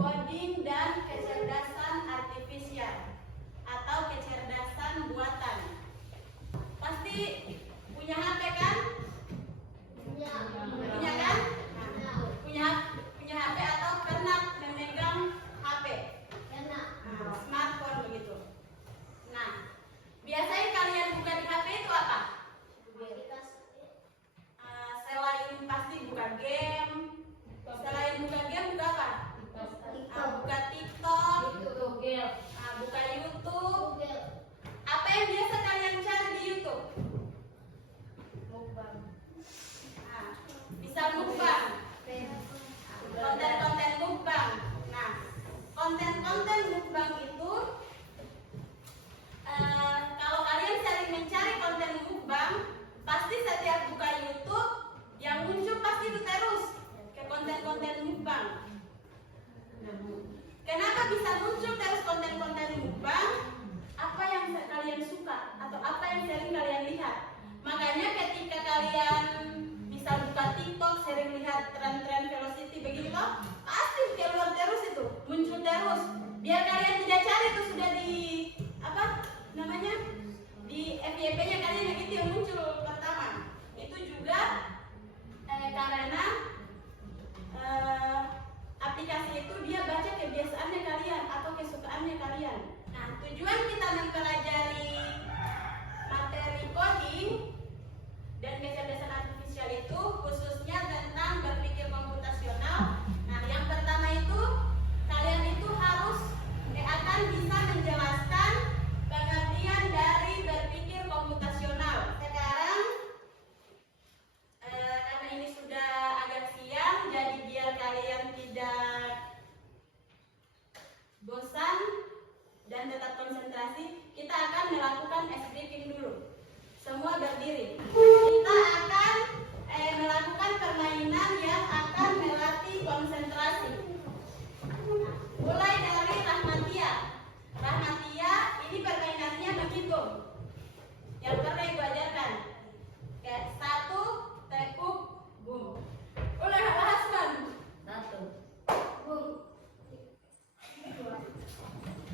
coding dan kecerdasan artifisial atau kecerdasan buatan. Pasti punya HP kan? Punya kan? Punya HP atau pernah memegang HP? Smartphone begitu. Nah, biasanya kalian buka di HP itu apa? Selain pasti buka game. Selain buka game, buka apa? Buka TikTok, buka YouTube. Apa yang biasa kalian cari di YouTube? Bisa mukbang. Konten-konten mukbang. Nah, konten-konten mukbang itu kalau kalian sering mencari konten mukbang, pasti setiap buka YouTube yang muncul pasti itu terus ke konten-konten mukbang. Kenapa bisa muncul terus konten-konten mukbang? Apa yang kalian suka atau apa yang sering kalian lihat? Makanya ketika kalian bisa buka TikTok, sering lihat tren-tren velocity begitu, pasti keluar terus itu, muncul terus. Biar kalian tidak cari itu sudah di apa namanya di FYP-nya kalian yang itu yang muncul pertama. Itu juga karena aplikasi itu dia baca kebiasaannya kalian atau kesukaannya kalian. Nah, tujuan kita mempelajari materi coding dan kecerdasan artifisial itu khususnya tentang berpikir komputasional. Nah, yang pertama itu kalian itu harus akan bisa menjelaskan pengertian dari berpikir komputasional. Sekarang karena ini sudah agak siang, jadi biar kalian tidak bosan dan tetap konsentrasi, kita akan melakukan ice breaking dulu. Semua berdiri. Kita akan melakukan permainan yang akan melatih konsentrasi. Mulai dari Rahmatia. Rahmatia, ini permainannya menghitung. Yang pernah ibu ajarkan. Kayak 1, tekuk, boom. Ulah Hasman. 1, boom.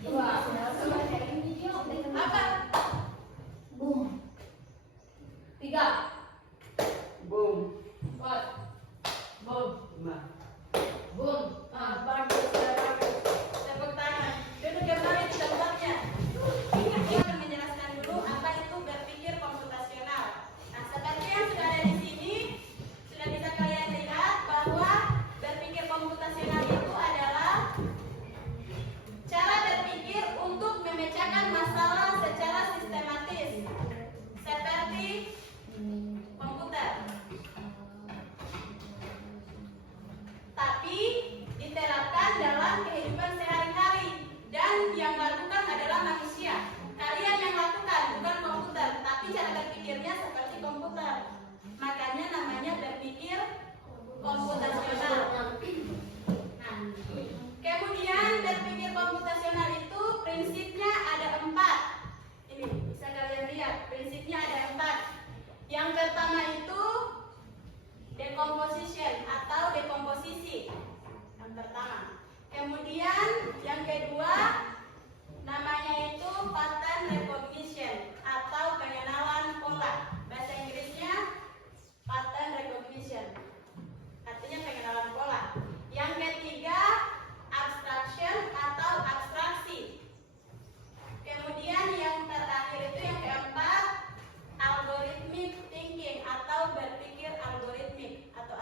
2. Apa? Boom. 3. Boom. 4. Boom. 5. Boom. Bagus. Tepuk tangan. Duduk kembali di tempatnya. Kita akan menjelaskan dulu apa itu berpikir komputasional. Nah, seperti yang sudah ada di sini, sudah bisa kalian lihat bahwa berpikir komputasional itu adalah cara berpikir untuk memecahkan masalah secara sistematis, seperti komputer. Tapi diterapkan dalam kehidupan sehari-hari dan yang lakukan adalah manusia. Kalian yang lakukan bukan komputer, tapi cara berpikirnya seperti komputer. Makanya namanya berpikir komputasional. Nah, kemudian berpikir komputasional itu prinsipnya ada 4. Ini bisa kalian lihat, prinsipnya ada 4. Yang pertama itu decomposition atau dekomposisi. Yang pertama. Kemudian yang kedua namanya itu pattern recognition atau pengenalan pola. Bahasa Inggrisnya pattern recognition. Artinya pengenalan pola. Yang ketiga abstraction atau abstraksi. Kemudian yang terakhir itu yang keempat algorithmic thinking atau berpikir algoritmik atau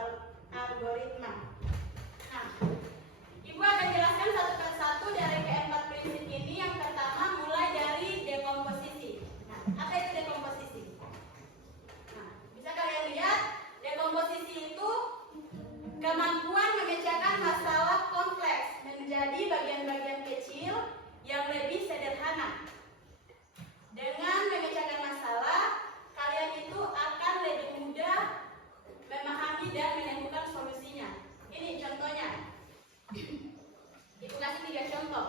algoritma. Nah, Ibu akan jelaskan satu persatu dari keempat prinsip ini. Yang pertama mulai dari dekomposisi. Nah, apa itu dekomposisi? Nah, bisa kalian lihat dekomposisi itu kemampuan memecahkan masalah kompleks menjadi bagian-bagian kecil yang lebih sederhana. Dengan memecahkan masalah, kalian itu akan lebih mudah memahami dan menemukan solusinya. Ini contohnya. Ibu kasih 3 contoh.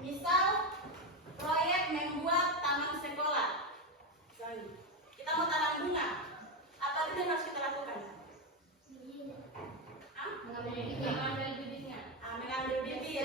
Misal, proyek membuat taman sekolah. Kita mau tanam bunga. Apa dulu yang harus kita lakukan? Mengambil bibitnya. Mengambil bibit.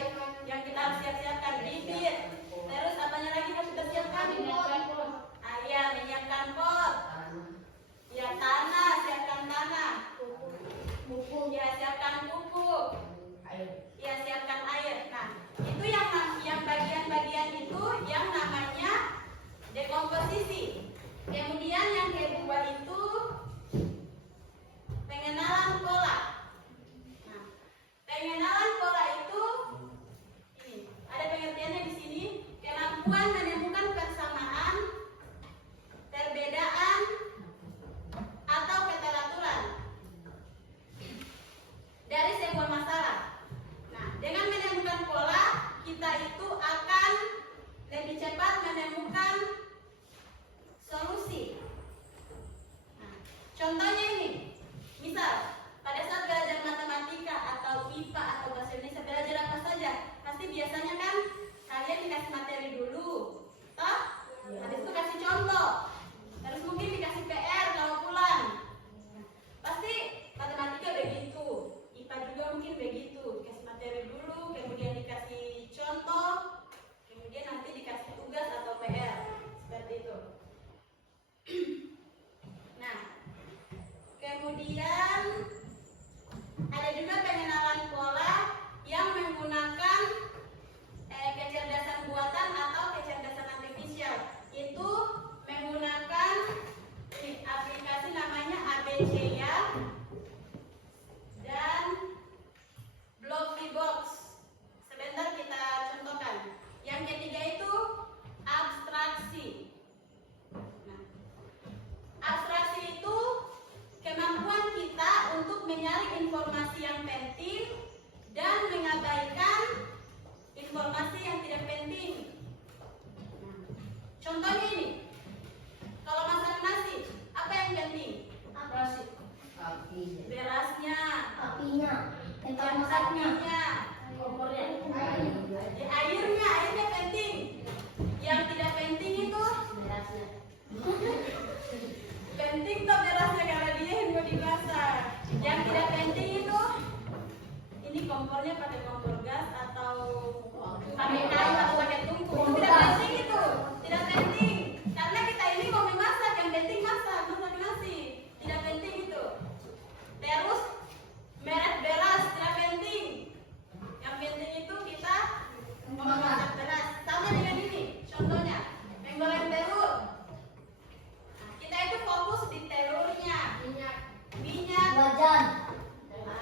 Contohnya ini, misal pada saat belajar matematika atau IPA atau bahasa Indonesia, belajar apa saja, pasti biasanya kan kalian dikasih materi dulu, toh? Habis itu kasih contoh, terus mungkin dikasih PR kalau pulang. Pasti matematika begitu, IPA juga mungkin begitu, dikasih materi dulu, kemudian dikasih contoh, kemudian nanti dikasih tugas atau PR, seperti itu. Nah, kemudian ada juga pengenalan pola yang menggunakan kecerdasan buatan atau kecerdasan artifisial. Itu menggunakan aplikasi namanya ABCya dan Blocklybox. Sebentar kita contohkan. Yang ketiga itu abstraksi. Nah, abstraksi itu kemampuan kita untuk menyaring informasi yang penting dan mengabaikan informasi yang tidak penting. Nah, contohnya ini, kalau masak nasi, apa yang penting? Nasi. Berasnya, Apinya. Tempat jam masaknya. apinya, Kompornya. airnya penting. Yang tidak penting itu Berasnya. penting tuh berasnya karena dia yang mau dimasak. Yang tidak penting itu ini kompornya pakai kompor gas atau pakai kayu atau pakai tungku. Itu tidak penting itu, tidak penting. Karena kita ini mau memasak, yang penting masak nasi. Tidak penting itu. Terus merek beras tidak penting. Yang penting itu kita memasak beras. Sama dengan ini, contohnya menggoreng telur. Kita itu fokus di telurnya, minyak, Wajan.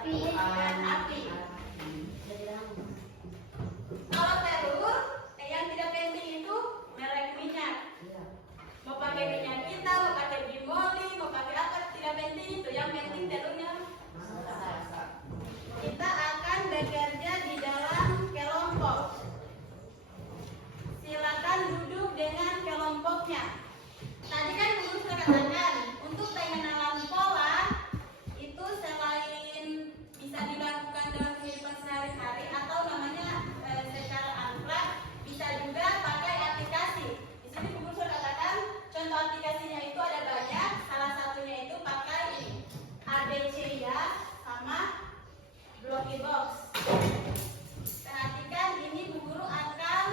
dan api. Kalau telur, yang tidak penting itu merek minyak. Mau pakai minyak kita, mau pakai bimoli, mau pakai apa, tidak penting itu. Yang penting telurnya. Kita akan bekerja di dalam kelompok. Silakan duduk dengan kelompoknya. Tadi kan Guru sudah katakan, untuk pengenalan pola itu selain bisa dilakukan dalam kehidupan sehari-hari atau namanya secara abstrak, bisa juga pakai aplikasi. Di sini Guru sudah katakan contoh aplikasinya itu ada banyak. Salah satunya itu pakai ini, ABCya sama Blocklybox. Perhatikan ini Bu Guru akan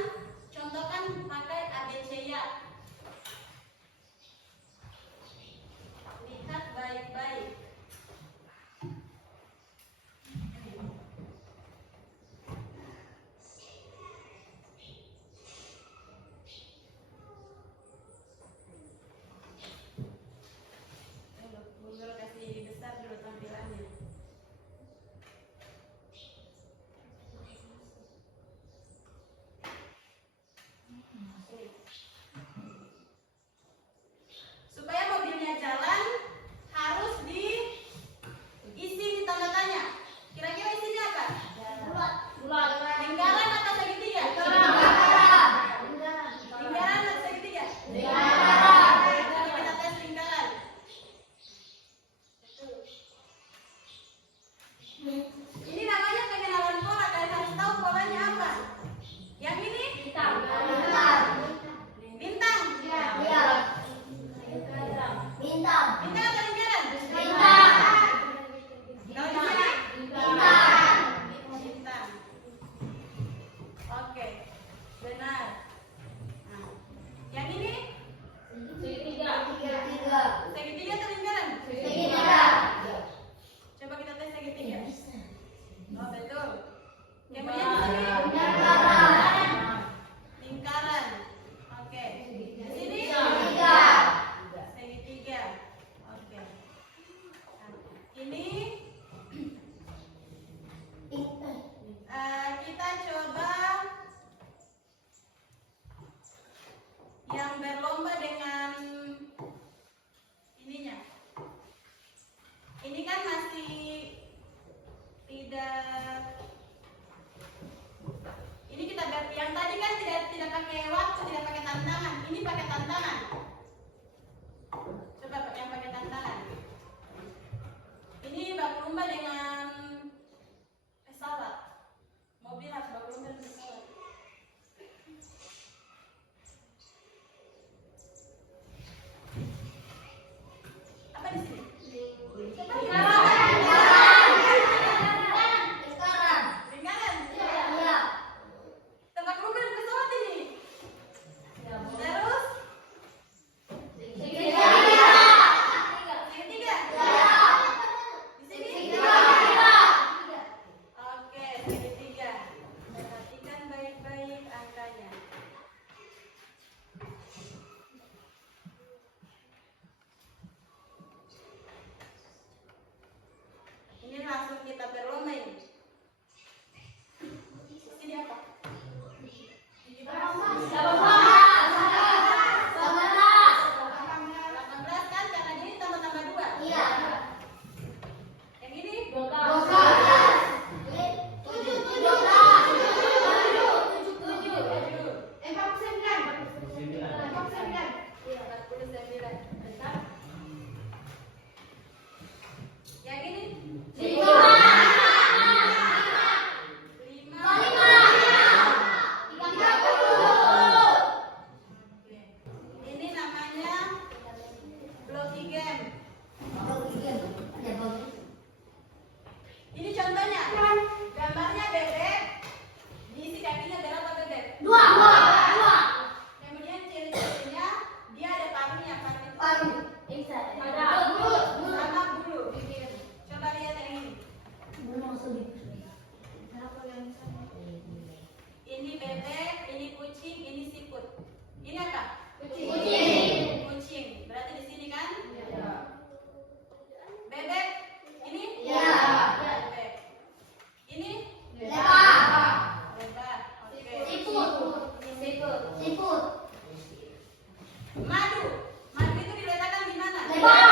contohkan pakai ABCya. Lihat baik-baik. Bu Guru kasih besar dulu tampilannya. Supaya mobilnya jalan harus diisi di tanda tanya. Kira-kira isinya apa? Bulat. Lingkaran atau segitiga? Lingkaran atau segitiga? Coba kita tes lingkaran. Ini namanya pengenalan pola. Kalian harus tahu polanya apa. Yang ini bintang. Bintang. Bintang atau lingkaran? Kalau di sini? Bintang. Oke, benar. Nah, yang ini segitiga atau lingkaran? Coba kita tes segitiga. Oh betul. Kemudian di sini lingkaran. Oke. Di sini segitiga. Oke. Nah, ini kita coba yang berlomba dengan ininya. Ini kan masih tidak. Ini kita yang tadi kan tidak pakai waktu, tidak pakai tantangan. Ini pakai tantangan. Coba yang pakai tantangan. kucing, ini siput. Ini apa? Kucing. Kucing. Berarti di sini kan? Bebek. Ini? Ya. Bebek. Ini? Lebah. Lebah. Oke. Siput. Siput. Madu. Madu itu diletakkan di mana? Lebah.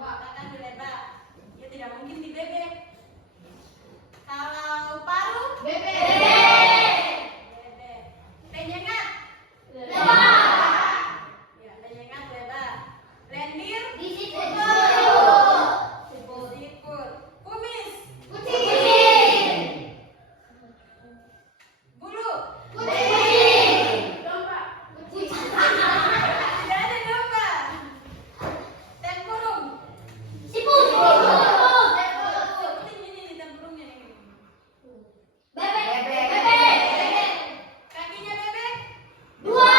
Letakkan di lebah. Ya tidak mungkin di bebek. Kalau paru? Bebek. Penyengat? Ya, penyengat lebah. Lendir? Siput. Siput. Kumis? Kucing. Bulu? Domba. Kucing. Tidak ada domba. Tempurung? Siput. Ini tempurungnya ini. Bebek. Kakinya bebek? Dua.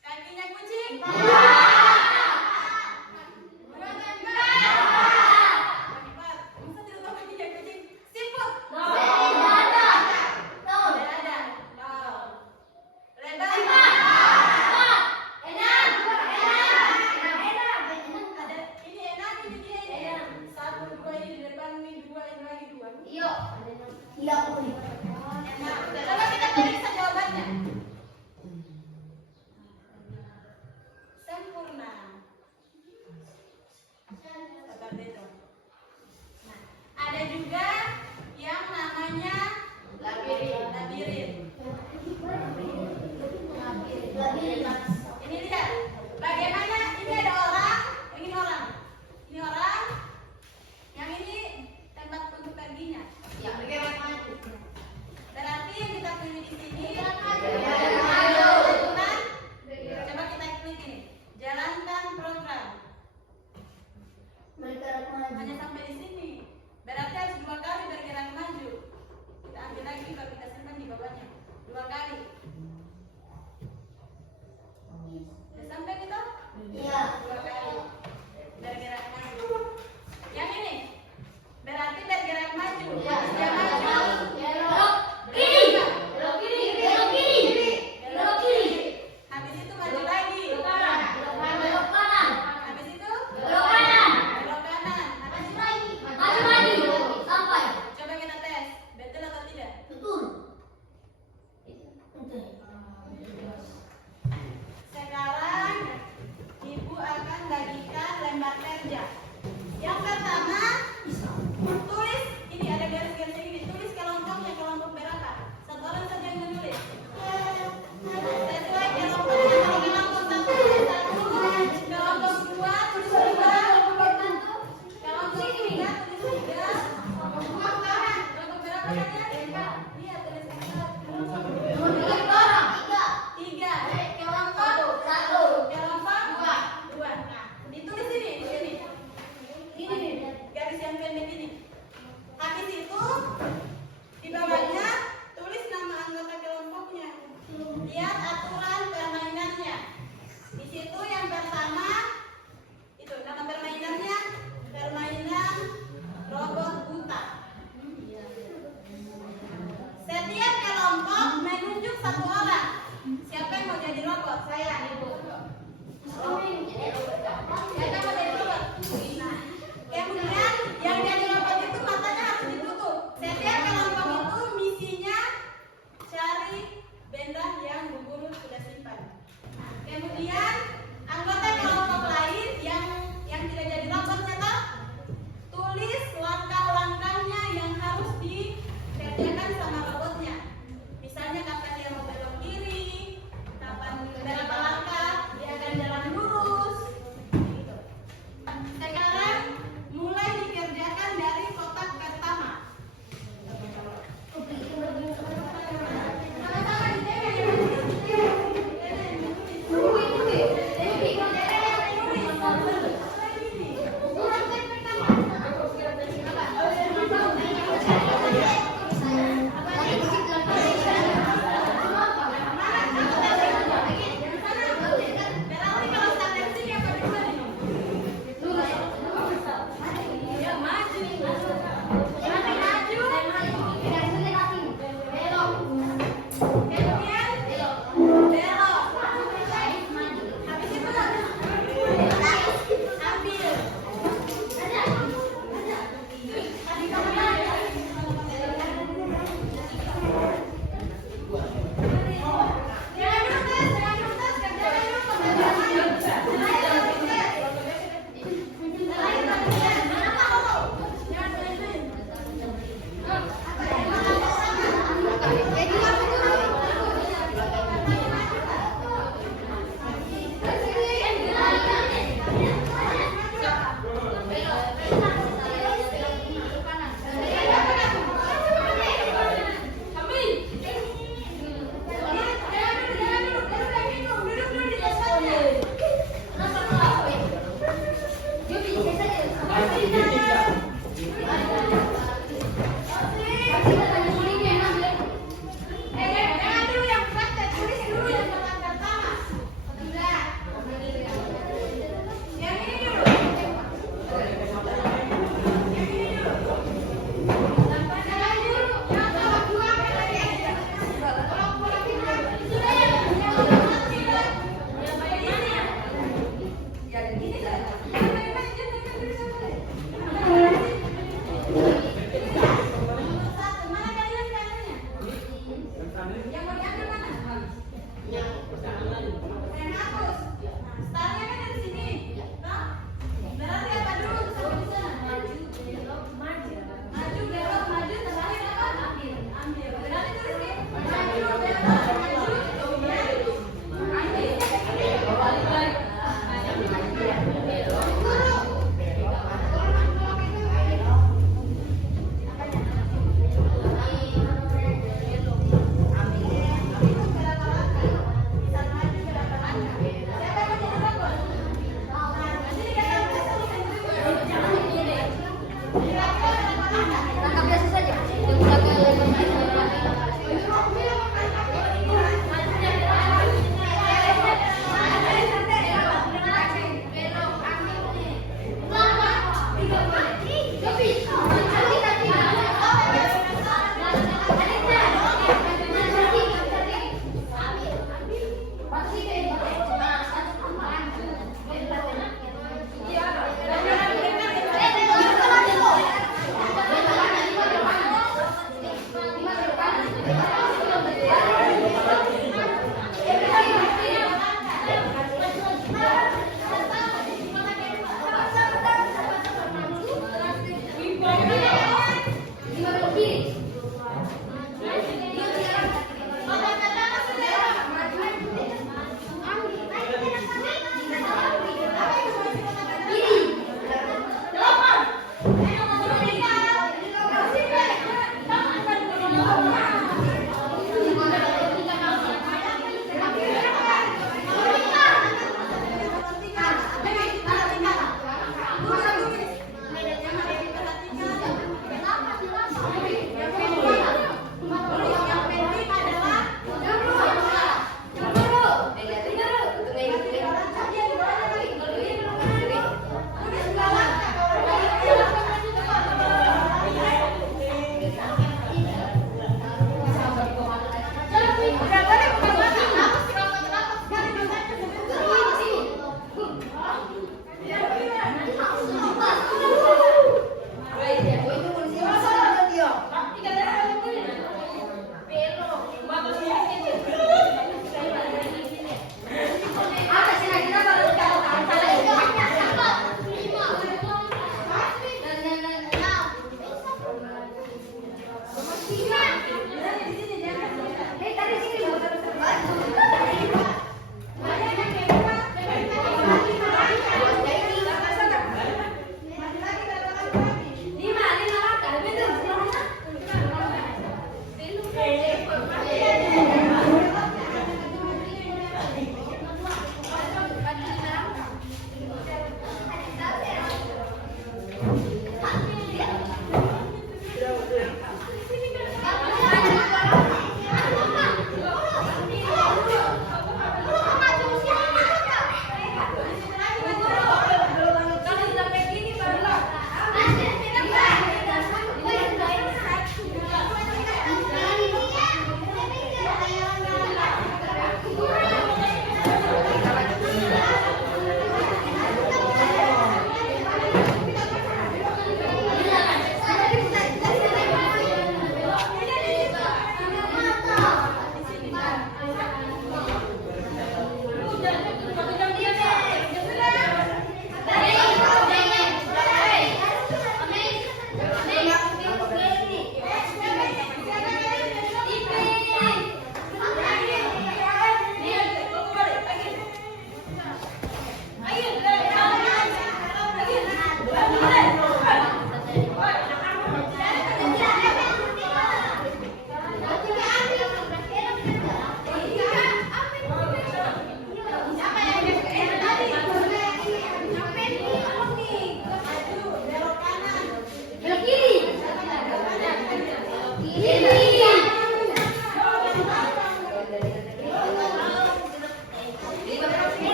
Kakinya kucing? Empat. Masa tidak tahu kakinya kucing? Siput? Tidak ada. Nol. Lebar? Ada. Ini enak, ini dia ini. Satu, dua ini di depan, ini dua, ini lagi dua. Enak. Coba kita periksa jawabannya. Sempurna. Seperti itu. Nah, ada juga yang namanya labirin. Ini lihat. Bagaimana ini ada orang, yang ini orang. Ini orang. Yang ini tempat untuk perginya. Berarti yang kita pilih di sini bukan? Coba kita klik ini. Jalankan program. Hanya sampai di sini. Berarti harus 2 kali bergerak maju. Kita ambil lagi kalau kita simpan di bawahnya. 2 kali. Sudah sampai kita? 2 kali. Bergerak maju. Yang ini berarti bergerak maju. Dia maju. Habis itu maju lagi. Habis itu belok kanan. Habis itu coba kita tes. Betul atau tidak? Sekarang Ibu akan bagikan lembar kerja. Yang pertama, tulis. Ini ada garis-garisnya gini. Tulis kelompoknya, kelompok berapa? Satu orang saja yang menulis. Sesuai kelompoknya. Kalau kelompok 1 tulis 1, kelompok 2 tulis 2, kelompok 3 tulis 3, kelompok berapa saja? Iya, tulis 3. Kelompok 2. Nah, ditulis ini, di sini. Ini nih, garis yang pendek ini. Habis itu di bawahnya tulis nama anggota kelompoknya. Lihat aturan permainannya. Di situ yang pertama itu nama permainannya, permainan robot buta. Setiap kelompok menunjuk 1 orang. Siapa yang mau jadi robot? Saya, Ibu. Siapa mau jadi robot? Nah, kemudian yang jadi robot itu matanya harus ditutup. Setiap kelompok itu misinya cari benda yang Bu Guru sudah simpan. Nah, kemudian anggota kelompok lain yang tidak jadi robotnya toh, tulis langkah-langkahnya yang harus dikerjakan sama robotnya. Misalnya kakak dia mau belok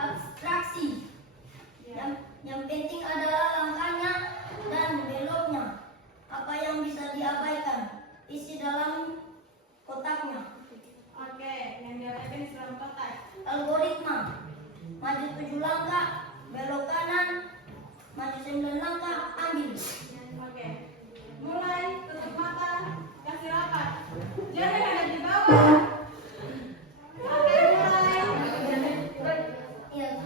abstraksi. Yang penting adalah langkahnya dan beloknya. Apa yang bisa diabaikan, isi dalam kotaknya. Oke, yang diabaikan di dalam kotak. Algoritma, maju 7 langkah, belok kanan, maju 9 langkah, ambil. Oke, mulai, tutup mata, kasih rapat. Jangan ada di bawah. Oke, mulai. Iya.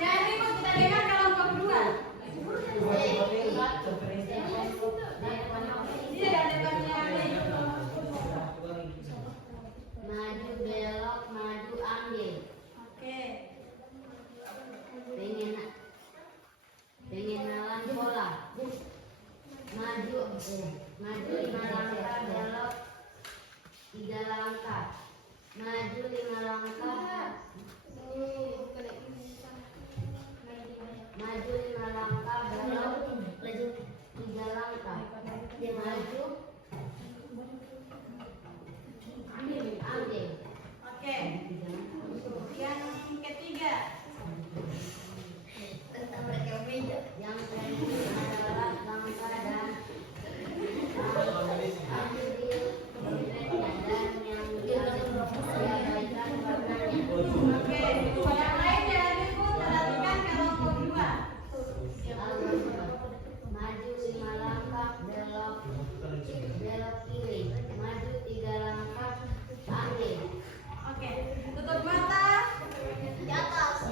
Jangan ribut, kita dengar kelompok kedua. Ini ada depannya. Maju belok maju ambil. Oke. Pengenalan pola. Maju 5 langkah belok 3 langkah. Maju 5 langkah. Maju 5 langkah belok 3 langkah. Maju ambil. Oke. Yang ketiga. Yang penting adalah langkah dan ambil dan yang diabaikan warnanya. Oke. Yang lain jangan ribut, perhatikan kelompok kedua. Maju 5 langkah belok kiri. Maju 3 langkah ambil. Oke. Tutup mata. Di atas.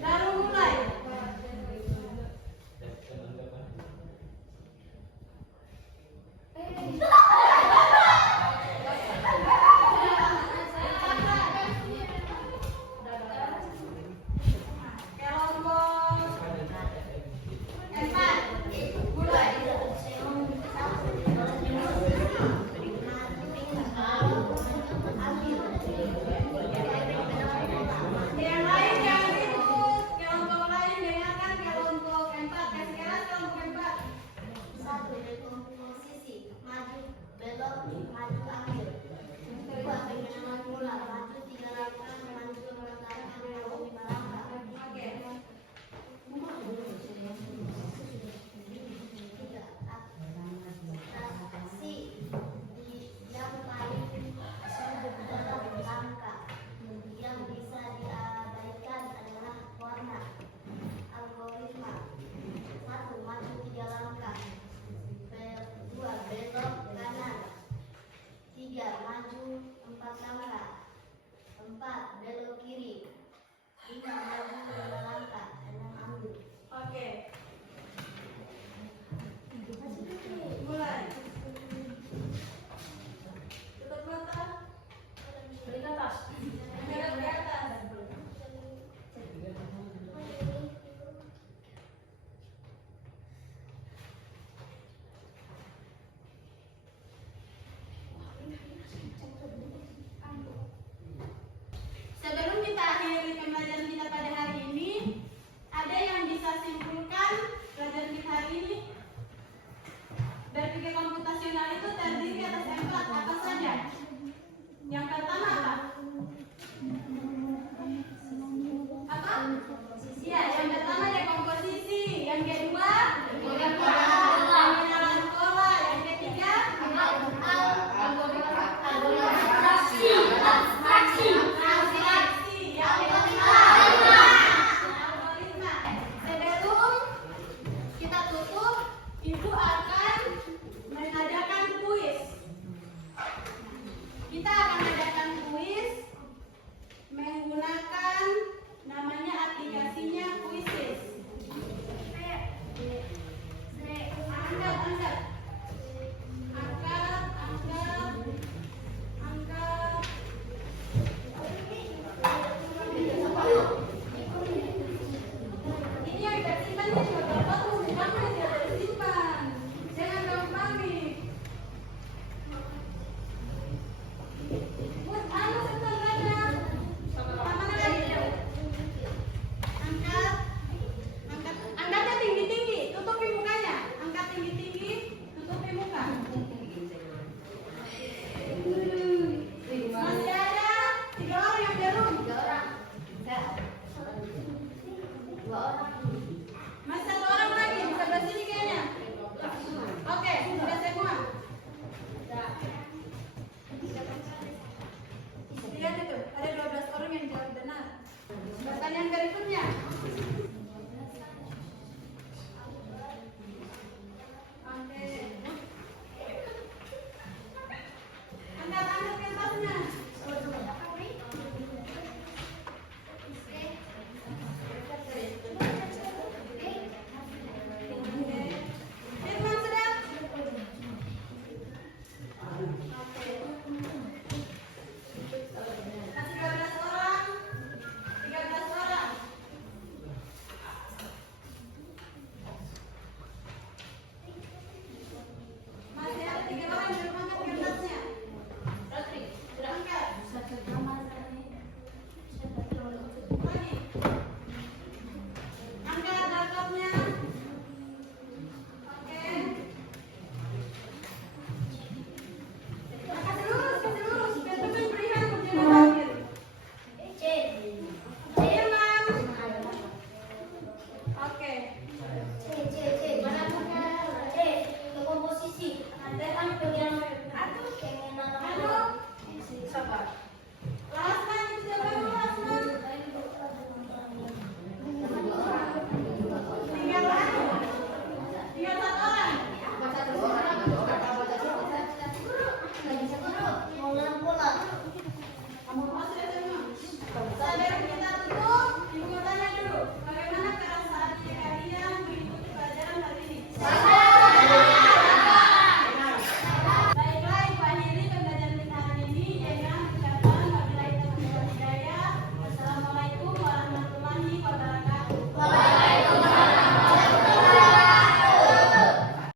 Lalu mulai. Kelompok 4. Mulai. Yang lain jangan ribut. Kelompok lain dengarkan kelompok 4. Kasih keras kelompok 4. 1. Komposisi, maju, belok, maju, ambil. 2. Pengenalan pola, maju 3 langkah, maju 4 langkah, belok 5 langkah. Oke. 3. Abstraksi, yang paling dalam langkah. Yang bisa diabaikan adalah warna. Algoritma, 1. Maju 3 langkah. 2. Belok kanan. 3. Maju 4 langkah. 4. Belok kiri. 5. Maju 5 langkah. 6. Ambil. Oke. Mulai. Tutup mata. Balik ke atas. Menghadap ke atas. Sebelum kita akhiri pembelajaran kita pada hari ini, ada yang bisa simpulkan pelajaran kita hari ini? Berpikir komputasional itu terdiri atas 4 apa saja? Yang pertama apa? Apa? Ya, yang pertama ada komposisi, yang kedua pengenalan pola, yang ketiga Abstraksi. abstraksi, yang kelima algoritma. Sebelum kita tutup, Ibu akan mengadakan kuis. Kita akan mengadakan kuis menggunakan namanya aplikasinya Quizzes. Angkat. pertanyaan berikutnya.